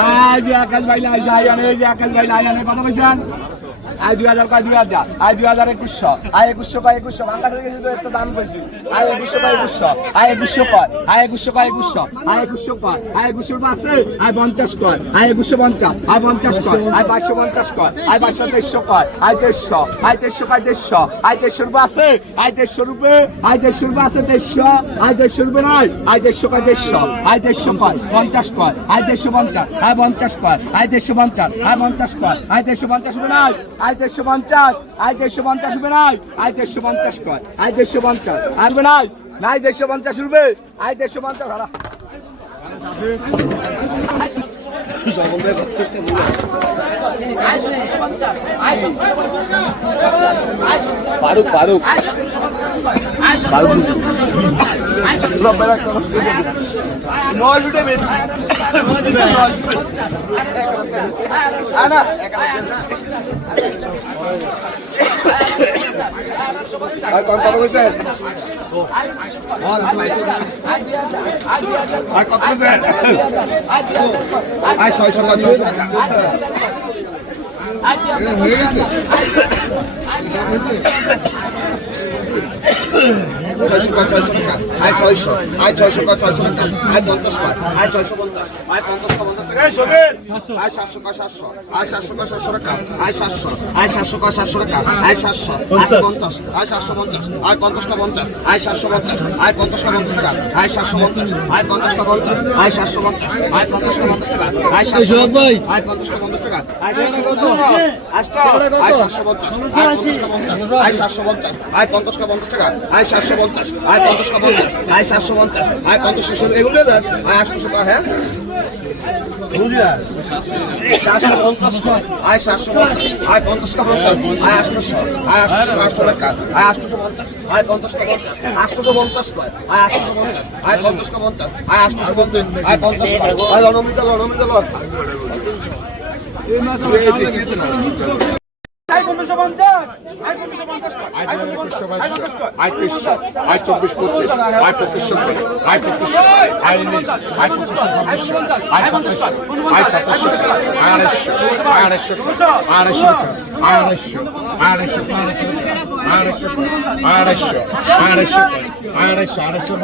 আজ আকাশ ভাই লাইছে আইয়ানে এই যে আকাশ ভাই লাইয়ানে কথা কইছেন? আয় দুই হাজার কয়, দুই হাজার। আয় দুই হাজার একুশশো। আয় একুশশো কয়, একুশশো। বাংলা থেকে কিন্তু দাম করছি আয় একুশশো কয়, একুশশো। আয় একুশশো কয়, আয় একুশশো কয়, একুশশো। আয় একুশশো কয়, আয় একুশশো পাঁচে আয় পঞ্চাশ কয়, আয় একুশশো পঞ্চাশ, আয় পঞ্চাশ কয়, আয় পাঁচশো পঞ্চাশ কয়, আয় পাঁচশো তেইশশো কয়, আয় তেইশশো আয় তেইশশো কয় তেইশশো আয় তেইশশো আছে আয় তেইশশো রূপে আয় তেইশশো রুপে আছে দেড়শো, আয় তেইশশো রুপে নয়, আয় তেইশশো কয়, দেড়শো, আয় তেইশশো কয়, পঞ্চাশ কয়, আয় তেইশশো পঞ্চাশ, আয় পঞ্চাশ কয়, আয় তেইশশো পঞ্চাশ, আয় পঞ্চাশ কয়, আয় তেইশশো পঞ্চাশ রুপে নয়। আই দেড়শো পঞ্চাশ আই দেড়শো পঞ্চাশ রুপে নাই আই দেড়শো পঞ্চাশ কয় আই দেড়শো পঞ্চাশ আসবে নাই নাই দেড়শো পঞ্চাশ উঠবে আই দেড়শো পঞ্চাশ, হারা। ফারুক ফারুক। ফারুক নয় লুটে বেশি না আর কত কত আয় ছয়শো ছয়শো হয়ে গেছে ছয়শো টাকা ছয়শো টাকা আয় ছয়শো আয় ছয়শো টাকা ছয়শো টাকা আয় পঞ্চাশ টাকা আয় ছয়শো পঞ্চাশ আয় পঞ্চাশ পঞ্চাশ টাকা আয় সাতশো টাকা সাতশো আয় সাতশো টাকা সাতশো টাকা আয় সাতশো আয় সাতশো টাকা সাতশো টাকা আয় সাতশো আয় পঞ্চাশ আয় সাতশো পঞ্চাশ আয় পঞ্চাশ টাকা পঞ্চাশ আয় সাতশো পঞ্চাশ আয় পঞ্চাশ টাকা পঞ্চাশ টাকা আয় সাতশো পঞ্চাশ আয় পঞ্চাশ টাকা পঞ্চাশ আয় সাতশো পঞ্চাশ আয় পঞ্চাশ টাকা পঞ্চাশ টাকা আয় সাতশো আয় পঞ্চাশ টাকা পঞ্চাশ টাকা আয় সাতশো পঞ্চাশ আয় সাতশো পঞ্চাশ আয় সাতশো পঞ্চাশ আয় পঞ্চাশ টাকা পঞ্চাশ টাকা আয় সাতশো পঞ্চাশ আয় পঞ্চাশ পঞ্চাশ আয় সাতশো পঞ্চাশ আয় পঞ্চাশ ষোলো এগুলো দেন আয় আটশো টাকা হ্যাঁ? চারশো পঞ্চাশ আয় সাতশো পঞ্চাশ আয় পঞ্চাশ টাকা পঞ্চাশ আয় আটশোশো আয় আটশো আটশো টাকা আয় আটশোশো পঞ্চাশ আয় পঞ্চাশ টাকা পঞ্চাশ আটশোশো পঞ্চাশ কয় আয় আটশোশো পঞ্চাশ আয় পঞ্চাশ টাকা পঞ্চাশ আয় আটশোশো পঞ্চাশ আয় পঞ্চাশ আয় লনমিতা লনমিতা লন আয় চব্বিশ পঁচিশ। আয় পঁচিশশো আয় পঁচিশশো আয় উনিশ আয় পঁচিশ আয় সাতাশশো আয় সাতাশশো আয় আড়াইশো। আয় আড়াইশো। আড়াইশো। আড়াইশো। আড়াইশো। আয় আড়াইশো আড়াইশো আড়াইশো আড়াইশো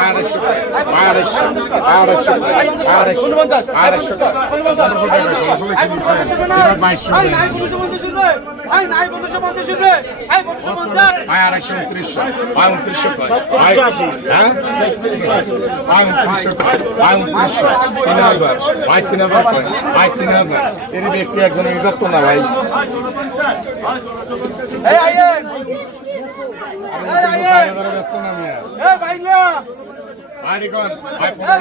আড়াইশো আয় আড়াইশো আড়াইশো আড়াইশো আড়াইশো আড়াইশো পনেরোশো টাকা সরাসরি কিনেছেন এবার বাইশশো আয় আড়াইশো উনত্রিশশো আয় উনত্রিশশো আয় হ্যাঁ আয় উনত্রিশশো আয় উনত্রিশশো তিন হাজার আয় তিন হাজার আয় তিন হাজার এর ব্যক্তি একজনের ইজাত না ভাই ব্যস্ত না আমি আর।